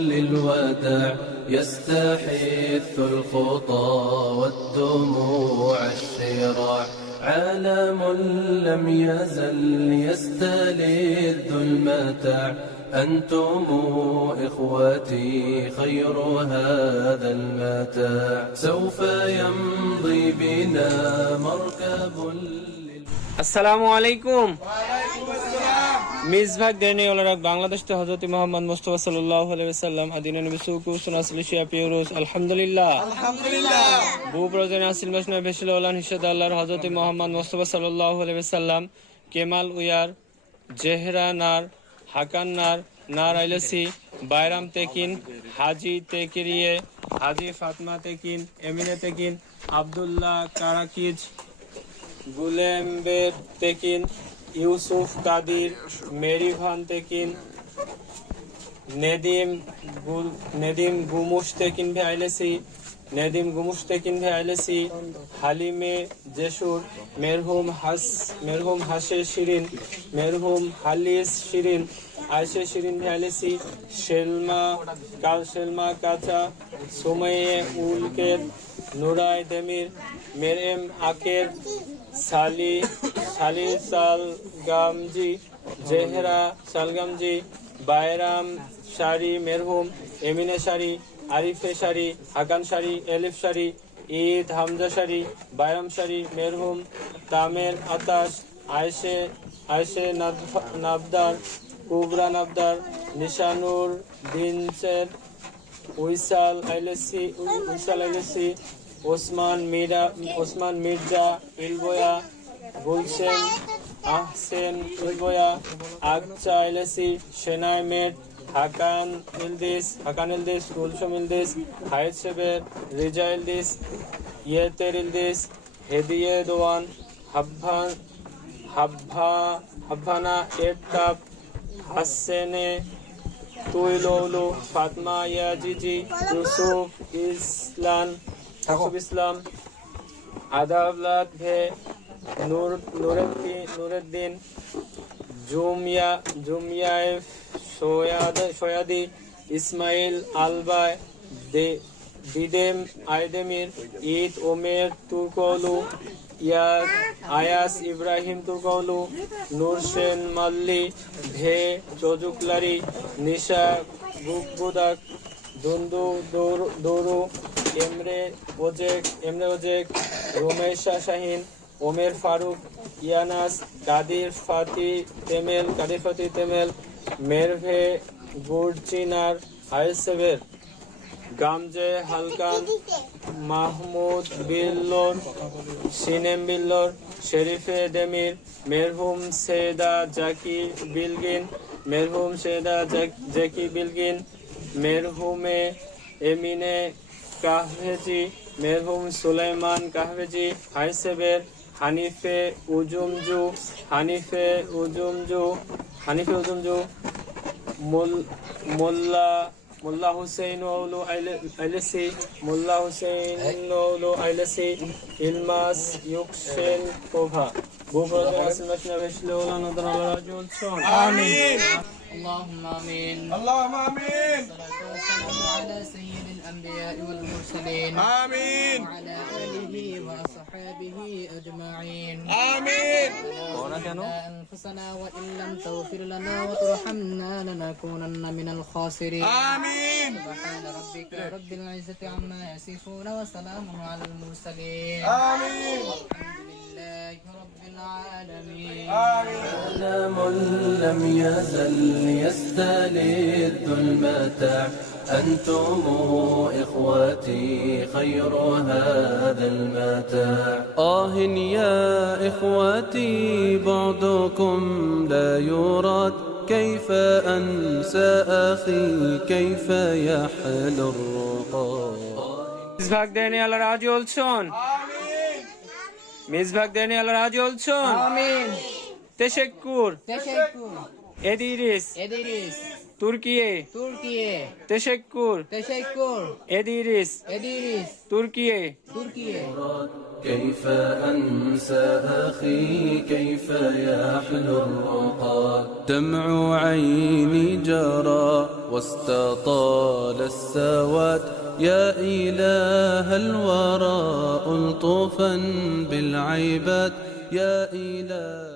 للوداع يستحث الخطى والدموع الشراع عالم لم يزل يستلذ المتاع أنتم إخوتي خير هذا المتاع سوف يمضي بنا مركب আসসালামু আলাইকুম। মিসভাগ দেনে ওলারাক বাংলাদেশ তে হযরত মুহাম্মদ মুস্তাফা সাল্লাল্লাহু আলাইহি ওয়াসাল্লাম আদিনা নবী সুকু সুনাসলি শিয়া পিউরুস আলহামদুলিল্লাহ বু প্রয়োজন আসিল মশনা বেশিল ওলান হিসাদ আল্লাহর হযরত মুহাম্মদ মুস্তাফা সাল্লাল্লাহু আলাইহি ওয়াসাল্লাম কেমাল উয়ার জেহরা নার হাকান নার আইলসি বাইরাম তেকিন হাজি তেকিরিয়ে হাজি ফাতমা তেকিন এমিনে তেকিন আব্দুল্লাহ কারাকিজ গুলেমবের তেকিন ইউসুফ কাদির মেরি ভান তেকিন নেদিম গুমুশ তেকিন ভে আইলেসি হালিমে জেসুর মেরহুম হাসে শিরিন মেরহুম হালিস শিরিন আয়শে শিরিন ভে আইলেসি শেলমা কাচা সুমাইয়ে উলকের নুরাই দেমির মেরেম আকের সালি সালগামজি জেহরা সালগামজি বাইরাম শাড়ি মেরহুম এমিনে শাড়ি আরিফে শাড়ি হাকান শাড়ি এলিফ শাড়ি ঈদ হামজা শাড়ি বাইরাম শাড়ি মেরহুম তামের আতাশ আয়শে নাবদার কুবরা নাবদার নিশানুর দিনসের উইসাল আইলেসি ওসমান মির্জা ইলবোয়া গুলশেন আহসেন ইলবোয়া আগচা আইলেসি সেনাই মেট হাকান ইলদিস গুলশম ইলদিস হায়েত সেবের রিজা ইলদিস ইয়েতের ইলদিস হেদিয়ে দোয়ান হাব্বানা এরতাব হাসেনে তুইলৌলু ফাতমা ইয়াজিজি ইউসুফ ইসলাম আদাবলাত ভে নুরুদ্দিন জুমিয়ায়েভ সোয়াদি ইসমাইল আলবাই দিদেম আইদেমির ঈদ ওমের তুর্কৌলু আয়াস ইব্রাহিম তুর্কৌলু নুরসেন মাল্লি ভে চজুকলারি নিশা গুকবুদাক দুন্দু দৌরু এমরে ওজেক রোমেশা শাহিন ওমের ফারুক ইয়ানাস কাদির ফাতি তেমেল মেরভে গুরচিনার আইসেবের গামজে হালকান মাহমুদ বিল্লোর সিনেম বিল্লোর শরীফে দেমির মেরহুম সেদা জাকি বিলগিন মেরহুমে এমিনে কাহভেজি মেরহুম সুলাইমান কাহভেজি হাইসেবের হানিফে উজুমজু মোল্লা হুসেইন আইলেসি ইলমাস ইউকসেন কোভা আমিন اللهم آمين الصلاة والسلام على سيد الأنبياء والمرسلين آمين وعلى آله وصحبه أجمعين آمين أنفسنا وإن لم تغفر لنا وترحمنا لنكونن من الخاسرين آمين سبحان ربك رب العزة عما يصفون وسلام على المرسلين آمين رب العالمين عالم لم يزل يستلذ المتاع أنتم إخوتي خير هذا المتاع يا إخوتي بعدكم لا يراد كيف أنسى أخي كيف يحلو الرقاد মিসভাগ দেনে আল্লাহ রাজি olsun মিসভাগ দেনে আল্লাহ রাজি olsun آمين teşekkür ederiz Türkiye teşekkür ederiz Türkiye كيف أنسى أخي كيف يحلو الرقاد دمع عيني جرى واستطال السواد يا إله الورى ألطفا بالعباد يا إله